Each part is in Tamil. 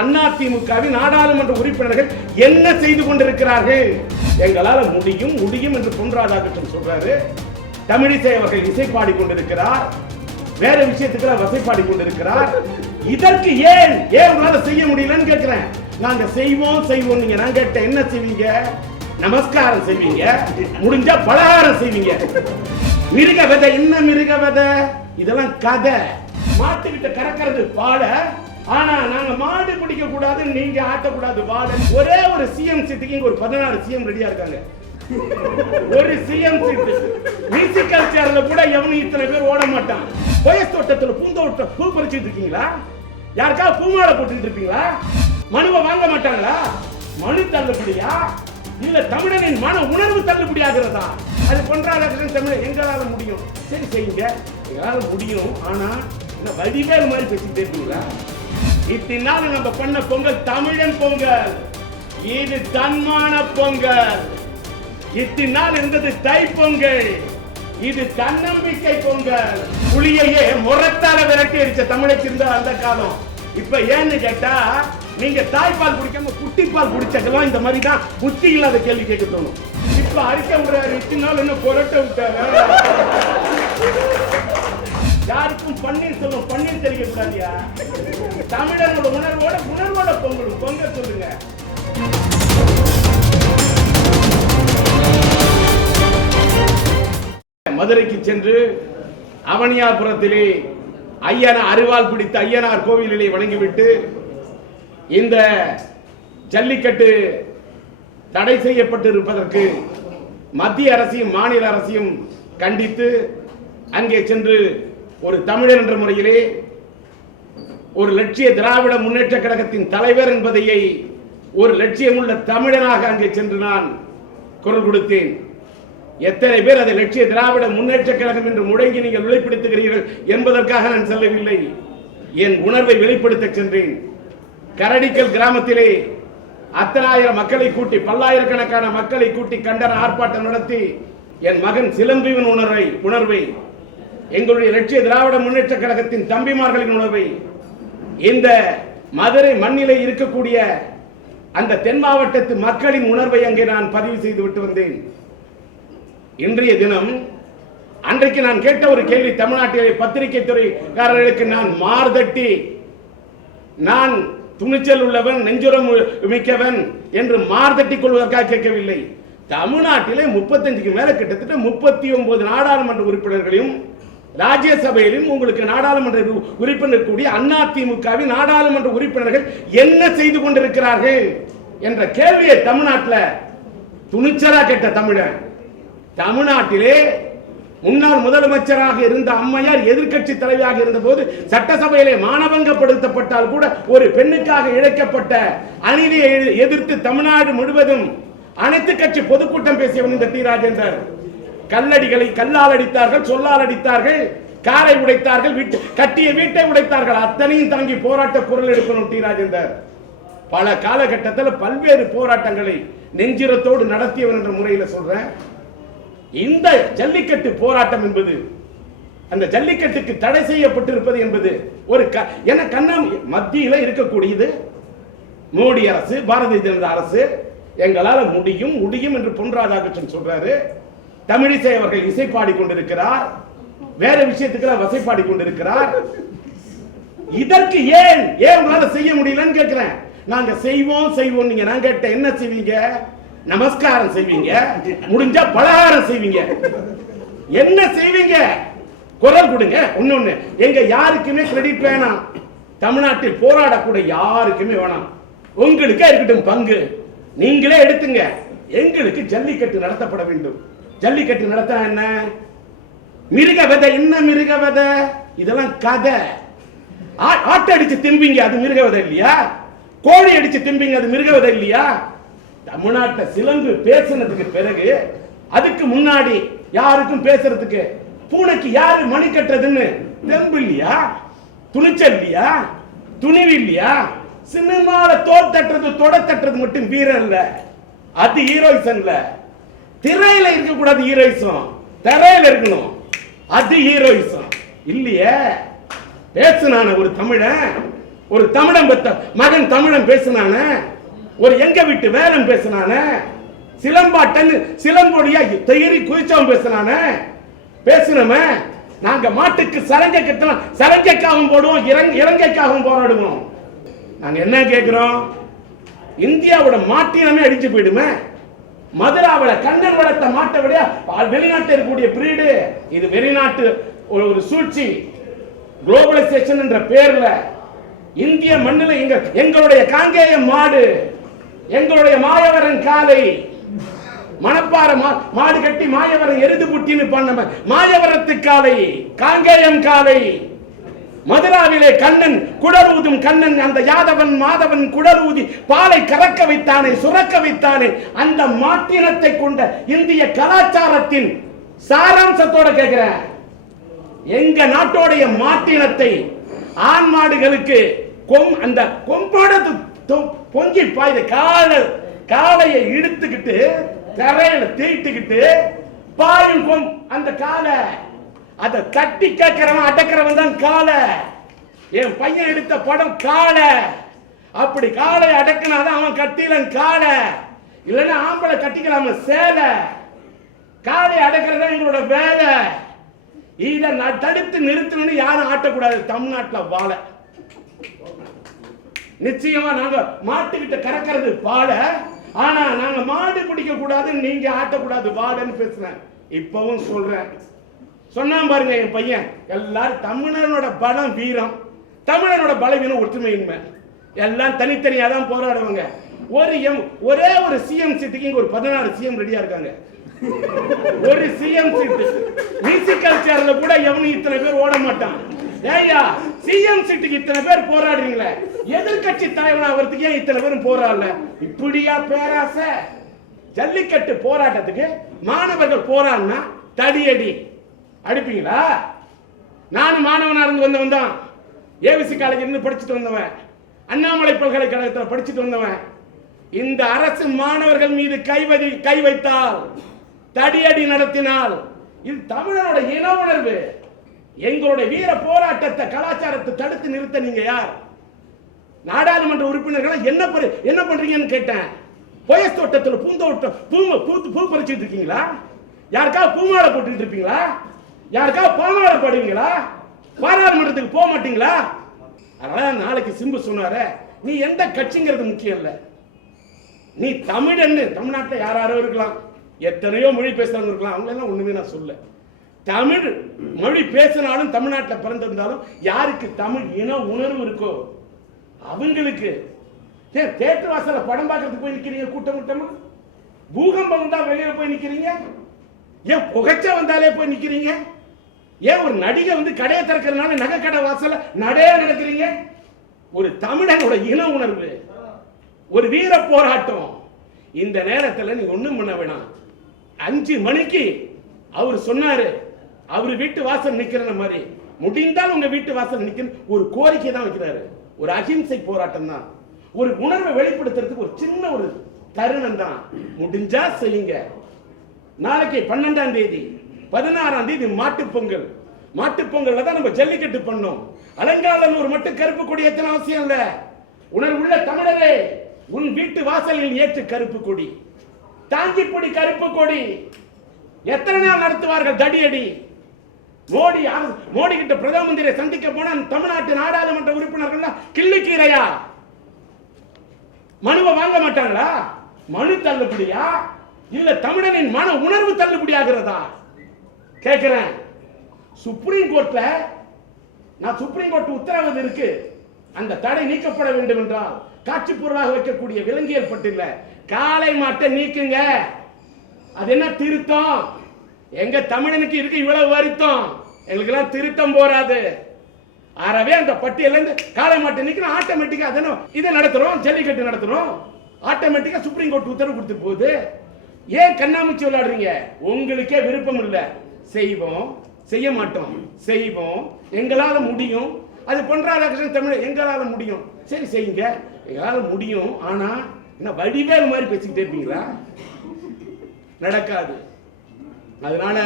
அதிமுகவின் நாடாளுமன்ற உறுப்பினர்கள் என்ன செய்து கொண்டிருக்கிறார்கள்? எங்களால் முடியும் முடியும் என்று பொன் ராதாகிருஷ்ணன் சொல்றாரு. தமிழிசை அவர்கள் இசை பாடி கொண்டிருக்கிறார், வேற விஷயத்துக்கு வசைப்பாடி கொண்டிருக்கிறார். இதற்கு ஏன் உங்களால செய்ய முடியலன்னு கேட்கிறேன். நாங்க செய்வோம் செய்வோம். நீங்க நான் கேட்ட என்ன செய்வீங்க? நமஸ்காரம் செய்வீங்க, முடிஞ்சா பலகாரம் செய்வீங்க. மிருக விதை என்ன மிருக விதை? இதெல்லாம் கதை. மாட்டுக்கிட்ட கறக்கிறது பாட, ஆனா நாங்க மாடு பிடிக்க கூடாது, நீங்க ஆட்டக்கூடாது வாட. ஒரே ஒரு சிஎம் சீட்டுக்கு இங்க ஒரு 16 சிஎம் ரெடியா இருக்காங்க. ஒரு சிஎம் சீட்டு மியூசிக்கல் சேர்ல கூட எவனும் இத்தனை பேர் ஓட மாட்டான். வயசு தோட்டத்துல பூந்தோட்டம் பூ பறிச்சுட்டு இருக்கீங்களா? யாருக்காவது பூமாலை போட்டுட்டு இருப்பீங்களா? மனுவை வாங்க மாட்டாங்களா? மனு தள்ளுபடியா இல்ல தமிழனின் மன உணர்வு தள்ளுபடியாகிறதா? அது பண்றாங்க. தமிழ் எங்களால முடியும், சரி செய்யுங்க, எங்களால முடியும். ஆனா இந்த வடிவேல் மாதிரி பேசிட்டே இருக்கீங்களா? இத்தனை நாள் நம்ம பண்ண பொங்கல் தமிழன் பொங்கல், இது தன்மான பொங்கல். இத்தனை நாள் இருந்தது தை பொங்கல், இது தன்னம்பிக்கை பொங்கல். புலியையே முரத்தால விரட்டி அடிச்ச தமிழக்கு இருந்த அந்த காலம். இப்ப ஏன்னு கேட்டா, நீங்க தாய்ப்பால் குடிக்காம குட்டிப்பால் குடிச்சதெல்லாம் இந்த மாதிரி தான் புத்தி இல்லாத கேள்வி கேட்க தோணும். இப்ப அரிக்க முடியாது. இத்தனை நாள் என்ன புரட்ட விட்டாங்க. யாருக்கும் பன்னீர் சொல்லும், பன்னீர் தெளிக்க கூடாதியா? தமிழனோட உணர்வோட பொங்கலும் பொங்கல் சொல்லுங்க. மதுரைக்கு சென்று அவனியாபுரத்திலே அருவாள் பிடித்த ஐயனார் கோவிலிலே வணங்கிவிட்டு, இந்த ஜல்லிக்கட்டு தடை செய்யப்பட்டிருப்பதற்கு மத்திய அரசையும் மாநில அரசையும் கண்டித்து அங்கே சென்று ஒரு தமிழர் என்ற முறையிலே ஒரு லட்சிய திராவிட முன்னேற்ற கழகத்தின் தலைவர் என்பதையை ஒரு லட்சியமுள்ள தமிழனாக அங்கே சென்று நான் குரல் கொடுத்தேன். எத்தனை பேர் அதை லட்சிய திராவிட முன்னேற்ற கழகம் என்று முழங்கி நீங்கள் வெளிப்படுத்துகிறீர்கள் என்பதற்காக நான் செல்லவில்லை. என் உணர்வை வெளிப்படுத்த சென்றேன். கரடிக்கல் கிராமத்திலே அத்தனாயிரம் மக்களை கூட்டி, பல்லாயிரக்கணக்கான மக்களை கூட்டி கண்டன ஆர்ப்பாட்டம் நடத்தி என் மகன் சிலம்பியின் உணர்வை, எங்களுடைய லட்சிய திராவிட முன்னேற்ற கழகத்தின் தம்பிமார்களின் உணர்வை, இந்த மதுரை மண்ணிலே இருக்கக்கூடிய அந்த தென் மாவட்டத்து மக்களின் உணர்வை அங்கே நான் பதிவு செய்து விட்டு வந்தேன். இன்றைய தினம் அன்றைக்கு நான் கேட்ட ஒரு கேள்வி, தமிழ்நாட்டிலே பத்திரிகை துறைக்காரர்களுக்கு நான் மார்தட்டி, நான் துணிச்சல் உள்ளவன், நெஞ்சுரம் மிக்கவன் என்று மார்தட்டிக் கொள்வதற்காக கேட்கவில்லை. தமிழ்நாட்டிலே 35க்கு மேல கிட்டத்தட்ட 39 நாடாளுமன்ற உறுப்பினர்களையும் ராஜ்யசபையிலும் உங்களுக்கு நாடாளுமன்ற உறுப்பினர் கூடிய அதிமுகவின் நாடாளுமன்ற உறுப்பினர்கள் என்ன செய்து கொண்டிருக்கிறார்கள் என்ற கேள்வியை தமிழ்நாட்டில் துணிச்சலா கேட்ட தமிழன். தமிழ்நாட்டிலே முன்னாள் முதலமைச்சராக இருந்த அம்மையார் எதிர்கட்சி தலைவியாக இருந்த போது சட்டசபையிலே மானபங்கப்படுத்தப்பட்டால் கூட ஒரு பெண்ணுக்காக இழைக்கப்பட்ட அநீதியை எதிர்த்து தமிழ்நாடு முழுவதும் அனைத்து கட்சி பொதுக்கூட்டம் பேசியவன் இந்த டி. ராஜேந்தர். கல்லடிகளை கல்லால் அடித்தார்கள், சொல்லால் அடித்தார்கள், காரை உடைத்தார்கள், கட்டிய வீட்டை உடைத்தார்கள். அத்தனையும் தாங்கி போராட்ட குரல் எடுக்கணும் டி. ராஜேந்தர். பல காலகட்டத்தில் பல்வேறு போராட்டங்களை நெஞ்சிரத்தோடு நடத்தியவன் என்ற முறையில் சொல்றேன். இந்த ஜல்லிக்கட்டு போராட்டம் என்பது, அந்த ஜல்லிக்கட்டுக்கு தடை செய்யப்பட்டிருப்பது என்பது ஒரு மத்தியில இருக்கக்கூடியது மோடி அரசு, பாரதிய ஜனதா அரசு. எங்களால முடியும் முடியும் என்று பொன் ராதாகிருஷ்ணன் சொல்றாரு. தமிழிசை அவர்கள் இசை பாடி கொண்டிருக்கிறார், வேற விஷயத்துக்கு வசைப்பாடி கொண்டிருக்கிறார். இதற்கு ஏன் உங்களால செய்ய முடியலன்னு கேட்கிறேன். நாங்க செய்வோம் செய்வோம். நீங்க நான் கேட்ட என்ன செய்வீங்க? நமஸ்காரம் செய்வீங்க, முடிஞ்சா பலகாரம் செய்வீங்க. என்ன செய்வீங்க? குரல் கொடுங்க. ஒண்ணு எங்க யாருக்குமே கிரெடிட் வேணாம். தமிழ்நாட்டில் போராடக்கூடிய யாருக்குமே வேணாம். உங்களுக்கு இருக்கட்டும் பங்கு, நீங்களே எடுத்துங்க. எங்களுக்கு ஜல்லிக்கட்டு நடத்தப்பட வேண்டும். ஜல்லிக்கட்டு நடத்த என்ன? மிருக விதை என்ன மிருக விதை? இதெல்லாம் கதை. ஆட்டை அடிச்சு திம்பீங்க, அது மிருக விதை இல்லையா? கோழி அடிச்சு திம்பீங்க, அது மிருக விதை இல்லையா? தமிழ்நாட்டை சிலம்பு பேசினதுக்கு பிறகு, அதுக்கு முன்னாடி யாருக்கும் பேசுறதுக்கு, பூனைக்கு யாரு மணி கட்டுறதுன்னு தெம்பு இல்லையா? துணிச்சல் இல்லையா? துணிவு இல்லையா? சினிமால தோல் தட்டுறது தொட தட்டுறது மட்டும் வீரம் இல்ல, அது ஹீரோயிசம் இல்ல. திரையில இருக்க கூடாது ஹீரோயிசம், திரையில இருக்கணும், அது ஹீரோயிசம் இல்லையே. பேசுனான ஒரு தமிழன் ஒரு தமிழன் பெற்ற மகன் தமிழன் பேசினான, ஒரு எங்க வீட்டு வேலன் பேசினான, சிலம்பாட்டன் சிலம்பொடியா தெயிரி குதிச்சவன் பேசினான, பேசினமே நாங்க மாட்டுக்கு சரஞ்சை கட்டலாம், சரஞ்சைக்காகவும் போடுவோம், இறங்கைக்காகவும் போராடுவோம். நாங்க என்ன கேட்கிறோம்? இந்தியாவோட மாட்டினமே அடிச்சு போயிடுமே. மதுராவில கண்ணன் வளர்த்த மாட்டை விட வெளிநாட்டில் இருக்கக்கூடிய பிரீடு இது. வெளிநாட்டு ஒரு சூழ்ச்சி, குளோபலைசேஷன் என்ற பேர்ல இந்திய மண்ணில் எங்களுடைய காங்கேய மாடு, எங்களுடைய மாயவரன் காலை, மணப்பாறை மாடு கட்டி மாயவரம் எருது புட்டின்னு பண்ண மாயவரத்து காலை, காங்கேயம் காலை, மதுராவிலே கண்ணன் குடலூதும் கண்ணன், அந்த யாதவன் மாதவன் குடலூதி பாலை கறக்க வைத்தானே, சுரக்க வைத்தானே. அந்த மாட்டினத்தை கொண்ட இந்திய கலாச்சாரத்தின் சாராம்சத்தோட கேட்கிற, எங்க நாட்டோடைய மாட்டினத்தை ஆண் மாடுகளுக்கு அந்த கொம்போட பொங்கி பாய்த காலையை இழுத்துக்கிட்டு தரையில தீட்டுக்கிட்டு பாயும் அந்த காலை அதை கட்டி கேட்கிறவன் அடக்கிறவன் தான் காலை. என் பையன் எடுத்த படம் காலை. அப்படி காலை அடக்கினாதான் அவன் கட்டிலன் காலை, இல்லைன்னா ஆம்பளை கட்டிக்கலாம சேலை. காலை அடக்கிறதா எங்களோட வேலை. இதை நான் தடுத்து நிறுத்தணும்னு யாரும் ஆட்டக்கூடாது தமிழ்நாட்டில் வாழ. நிச்சயமா நாங்க மாட்டுக்கிட்ட கறக்கிறது பால, ஆனா நாங்க மாடு பிடிக்க கூடாது, நீங்க ஆட்டக்கூடாது வாடன்னு பேசுறேன். இப்பவும் சொல்றேன். சொன்னா பாருங்க என் பையன், எல்லாரும் தமிழனோட பலம் வீரம், தமிழனோட பலவீனம் ஒற்றுமையின்மை. எல்லாம் தனித்தனியா தான் போராடுவாங்க. ஒரே ஒரு சிஎம் சீட்டுக்கு இங்க ஒரு 16 சிஎம் ரெடியா இருக்காங்க. ஒரு சிஎம் சீட்டு மியூசிக்கல் சேர்ல கூட எவனும் இத்தனை பேர் ஓட மாட்டான். ஏய்யா, சிஎம் சீட்டுக்கு இத்தனை பேர் போராடுறீங்களே, எதிர்கட்சி தலைவன் ஆகிறதுக்கு ஏன் இத்தனை பேரும் போராடல? இப்படியா பேராசை? ஜல்லிக்கட்டு போராட்டத்துக்கு மாணவர்கள் போராடினா தடியடி அடிப்பீங்களா? நானும் மாணவனா இருந்து வந்தவன் தான். ஏவிசி காலேஜ் இருந்து படிச்சுட்டு வந்தவன், அண்ணாமலை பல்கலைக்கழகத்தில் படிச்சுட்டு வந்தவன். இந்த அரசு மாணவர்கள் மீது கை வைத்தால், தடியடி நடத்தினால், இது தமிழரோட இன உணர்வு. எங்களுடைய வீர போராட்டத்தை கலாச்சாரத்தை தடுத்து நிறுத்த நீங்க யார்? நாடாளுமன்ற உறுப்பினர்கள் என்ன பண்றீங்கன்னு கேட்டேன். பொயஸ் தோட்டத்தில் பூந்தோட்டம் பூ பறிச்சுட்டு இருக்கீங்களா? யாருக்காவது பூமாலை போட்டுட்டு இருப்பீங்களா? யாருக்காவது பாமாலை பாடுவீங்களா? பாராளுமன்றத்துக்கு போக மாட்டீங்களா? அதனால நாளைக்கு சிம்பு சொன்னாரு, நீ எந்த கட்சிங்கிறது முக்கியம் இல்ல, நீ தமிழன். தமிழ்நாட்டில் யாரோ இருக்கலாம், எத்தனையோ மொழி பேசுறவங்க இருக்கலாம், அவங்க எல்லாம் ஒண்ணுமே நான் சொல்ல. தமிழ் மொழி பேசினாலும் தமிழ்நாட்டில் பிறந்திருந்தாலும் யாருக்கு தமிழ் இன உணர்வு இருக்கோ அவங்களுக்கு. தியேட்டர் வாசல்ல படம் பார்க்கறதுக்கு போய் நிக்கிறீங்க கூட்டமா? பூகம்பம் வந்தா வெளியில போய் நிக்கிறீங்க? ஏன் புகைச்ச வந்தாலே போய் நிக்கிறீங்க? ஏன் ஒரு நடிகை கடையை திறக்கிறதுனால நகை கடை வாசல்ல நடைய நடக்கிறீங்க? ஒரு தமிழனோட இன உணர்வு, ஒரு வீர போராட்டம். இந்த நேரத்தில் நீ ஒண்ணும் பண்ண வேணாம். 5 மணிக்கு அவர் சொன்னாரு, அவர் வீட்டு வாசல் நிக்கிற மாதிரி முடிந்தால் உங்க வீட்டு வாசல் நிக்கிற ஒரு கோரிக்கை தான் வைக்கிறாரு. ஒரு அகிம்சை போராட்டம் தான், ஒரு உணர்வை வெளிப்படுத்துறதுக்கு ஒரு சின்ன ஒரு தருணம் தான். முடிஞ்சா செய்யுங்க. நாளைக்கு 12ஆம் தேதி 16ஆம் தேதி மாட்டுப்பொங்கல். மாட்டுப்பொங்கல்ல தான் நம்ம ஜல்லிக்கட்டு பண்ணோம். அலங்காநல்லூர் மட்டும் கருப்பு கொடி ஏத்தன அவசியம் இல்ல. உணர்வுள்ள தமிழரே, உன் வீட்டு வாசலில் ஏற்று கருப்பு கொடி, தாங்கி பொடி கருப்பு கொடி. எத்தனை நாள் நடத்துவார்கள் தடியடி? மோடி கிட்ட பிரதம மந்திரியை சந்திக்க போன தமிழ்நாட்டு நாடாளுமன்ற உறுப்பினர்கள் கிள்ளுக்கீரையா? மனுவை வாங்க மாட்டாங்களா? மனு தள்ளுபடியா இல்ல தமிழனின் மன உணர்வு தள்ளுபடியாகிறதா கேட்கிறேன். சுப்ரீம் கோர்ட்ல சுப்ரீம் கோர்ட் உத்தரவு இருக்கு, அந்த தடை நீக்கப்பட வேண்டும் என்றால் காட்சி பொருளாக வைக்கக்கூடிய விலங்கியல் பட்டியல காளை மாட்டை நீக்குங்க. அது என்ன திருத்தம்? எங்க தமிழனுக்கு இருக்கு இவ்வளவு வருத்தம், எங்களுக்கு எல்லாம் திருத்தம் போராது. ஆகவே அந்த பட்டியல இருந்து காளை மாட்டை நீக்கணும். ஆட்டோமேட்டிக்கா இதை நடத்துறோம், ஜல்லிக்கட்டு நடத்துறோம். ஆட்டோமேட்டிக்கா சுப்ரீம் கோர்ட் உத்தரவு கொடுத்து போகுது. ஏன் கண்ணாமூச்சி விளையாடுறீங்க? உங்களுக்கே விருப்பம் இல்ல. செய்வோம், செய்ய மாட்டோம், செய்வோம், எங்களால முடியும். அது பண்றாங்க தமிழ், எங்களால முடியும். சரி செய்யுங்க, எங்களால முடியும். ஆனா என்ன வடிவேல் மாதிரி பேசிக்கிட்டே இருப்பீங்களா? நடக்காது. அதனால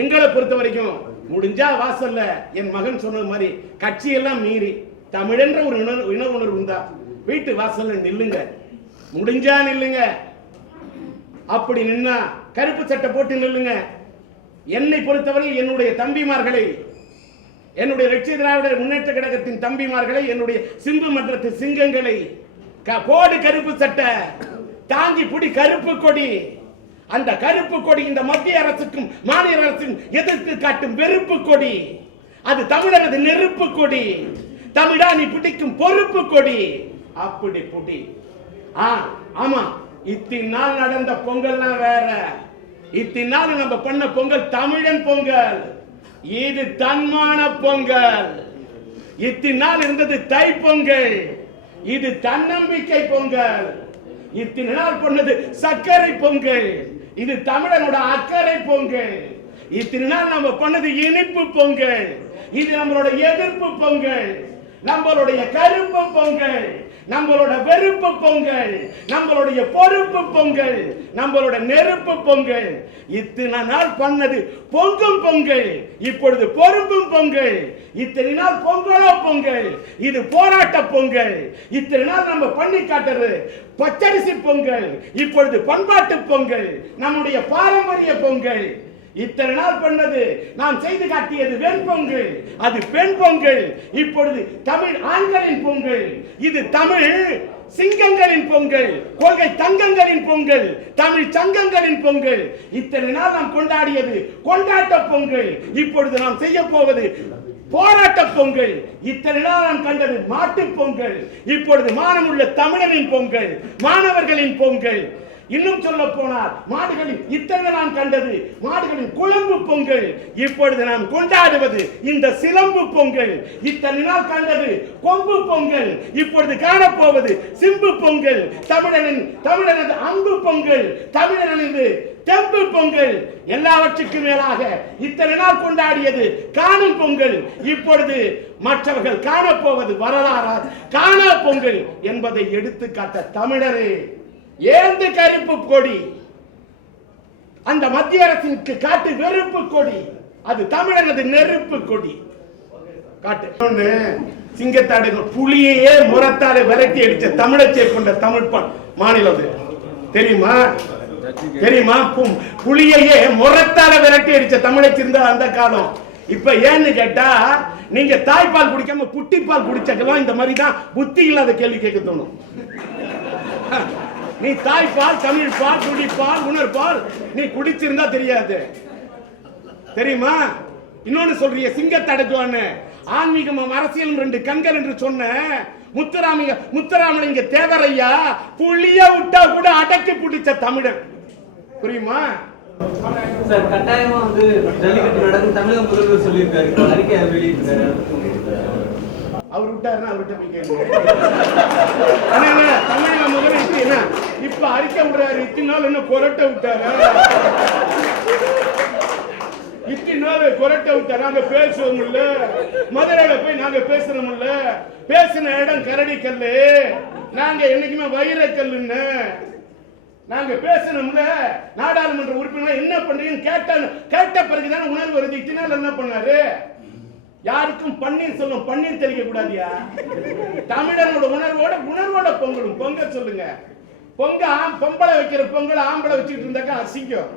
எங்களை பொறுத்த வரைக்கும் முடிஞ்சா வாசல்ல என் மகன் சொன்னது மாதிரி கட்சியெல்லாம் மீறி தமிழன்ற ஒரு இன உணர்வு இருந்தா வீட்டு வாசல்ல நில்லுங்க, முடிஞ்சா நில்லுங்க. அப்படி நின்னா கருப்பு சட்டை போட்டு நில்லுங்க. என்னை பொறுத்தவரை என்னுடைய தம்பிமார்களை, என்னுடைய லட்சிய திராவிட முன்னேற்ற கழகத்தின் தம்பிமார்களை, என்னுடைய சிந்து மன்றத்து சிங்கங்களை போடு கருப்பு சட்டை, தாங்கி புடி கருப்பு கொடி. அந்த கருப்பு கொடி இந்த மத்திய அரசுக்கும் மாநில அரசுக்கும் எதிர்த்து காட்டும் வெறுப்பு கொடி. அது தமிழரது நெருப்பு கொடி. தமிழா நீ பிடிக்கும் பொறுப்பு கொடி. அப்படி புடி. ஆமா, இத்தனை நாள் நடந்த பொங்கல்லாம் வேற. இத்தனை நாள் நம்ம பண்ண பொங்கல் தமிழன் பொங்கல். இது தன்மான பொங்கல். இத்தனை நாள் இருந்தது தை பொங்கல். இது தன்னம்பிக்கை பொங்கல். இத்தனை நாள் பண்ணது சர்க்கரை பொங்கல். இது தமிழனோட அக்கறை பொங்கல். இத்தனை நாள் நம்ம பண்ணது இனிப்பு பொங்கல். இது நம்மளோட எதிர்ப்பு பொங்கல். நம்மளுடைய கருப்பு பொங்கல், நம்மளோட வெறுப்பு பொங்கல், நம்மளுடைய பொறுப்பு பொங்கல், நம்மளோட நெருப்பு பொங்கல். இத்தனை நாள் பண்ணது பொங்கும் பொங்கல், இப்பொழுது பொறுப்பும் பொங்கல். இத்தனை நாள் பொங்கலோ பொங்கல், இது போராட்ட பொங்கல். இத்தனை நாள் நம்ம பண்ணி காட்டுறது பச்சரிசி பொங்கல், இப்பொழுது பண்பாட்டு பொங்கல், நம்முடைய பாரம்பரிய பொங்கல். இத்தனை நாள் பண்ணது நாம் செய்து காட்டியது வெண்பொங்கல், அது பெண் பொங்கல். இப்பொழுது தமிழ் ஆண்களின் பொங்கல். இது தமிழ் சிங்கங்களின் பொங்கல், கொள்கை தங்கங்களின் பொங்கல், தமிழ் சங்கங்களின் பொங்கல். இத்தனை நாள் நாம் கொண்டாடியது கொண்டாட்ட பொங்கல், இப்பொழுது நாம் செய்ய போவது போராட்ட பொங்கல். இத்தனை நாள் நாம் கண்டது மாட்டு பொங்கல், இப்பொழுது மானமுள்ள தமிழனின் பொங்கல், மாணவர்களின் பொங்கல். இன்னும் சொல்ல போனால் மாடுகளின் இத்தனை நாம் கண்டது மாடுகளின் குழம்பு பொங்கல், இப்பொழுது நாம் கொண்டாடுவது இந்த சிலம்பு பொங்கல். இத்தனை நாள் கண்டது கொம்பு பொங்கல், இப்பொழுது காணப்போவது சிம்பு பொங்கல். தமிழனது அன்பு பொங்கல், தமிழனது தெம்பு பொங்கல். எல்லாவற்றுக்கும் மேலாக இத்தனை நாள் கொண்டாடியது காணும் பொங்கல், இப்பொழுது மற்றவர்கள் காணப்போவது வரலாறா காணா பொங்கல் என்பதை எடுத்து காட்ட தமிழரே ஏந்து கருப்பு கொடி. அந்த மத்திய அரசிற்கு காட்டு வெறுப்பு கொடி, அது தமிழனது நெருப்பு கொடி. காட்டு சிங்கத்தாடுகள் புலியையே முரத்தாலே விரட்டி அடிச்ச தமிழச்சை கொண்ட தமிழ் மாநிலம் தெரியுமா? தெரியுமா? புலியையே முரத்தால விரட்டி அடிச்ச தமிழச்சி இருந்தா அந்த காலம். இப்ப ஏன்னு கேட்டா, நீங்க தாய்ப்பால் குடிக்காம புட்டிப்பால் குடிச்சக்கெல்லாம் இந்த மாதிரி தான் புத்தி இல்லாத கேள்வி கேட்க தோணும். நீ தாய்ப்பால், தமிழ் பால், குடிப்பால், உணர்பால் நீ குடிச்சிருந்தா தெரியாது. தெரியுமா? இன்னொன்னு சொல்றிய சிங்கத்தடக்குவான்னு. ஆன்மீகமும் அரசியலும் ரெண்டு கண்கள் என்று சொன்ன முத்துராமலிங்க தேவரையா புளிய விட்டா கூட அடக்கி பிடிச்ச தமிழன். புரியுமா? சார், கட்டாயமா வந்து ஜல்லிக்கட்டு நடக்கும் தமிழக முதல்வர் சொல்லியிருக்காரு, அறிக்கை வெளியிட்டிருக்காரு. அவர் விட்டாருன்னா அவர்கிட்ட போய் கேளுங்க. தமிழக முதல்வர் என்ன இப்ப அறிக்கை விடுறாரு? இத்தனை நாள் என்ன கொரட்டை விட்டாரு? இத்தனை நாள் கொரட்டை விட்டாரு. நாங்க பேசுவோம் இல்ல, மதுரையில போய் நாங்க பேசுறோம் இல்ல. பேசின இடம் கரடி கல்லு, நாங்க என்னைக்குமே வைரக்கல்லுன்னு நாங்க பேசணும்ல. நாடாளுமன்ற உறுப்பினர் என்ன பண்றீங்க கேட்ட பிறகுதான உணர்வு வருது. இத்தனை நாள் என்ன பண்ணாரு? யாருக்கும் பன்னீர் சொல்லும், பன்னீர் தெளிக்க கூடாதியா? தமிழனோட உணர்வோட பொங்கலும் பொங்க சொல்லுங்க. பொங்க பொம்பளை வைக்கிற பொங்கல் ஆம்பளை வச்சுக்கிட்டு இருந்தாக்கா அசிங்கம்.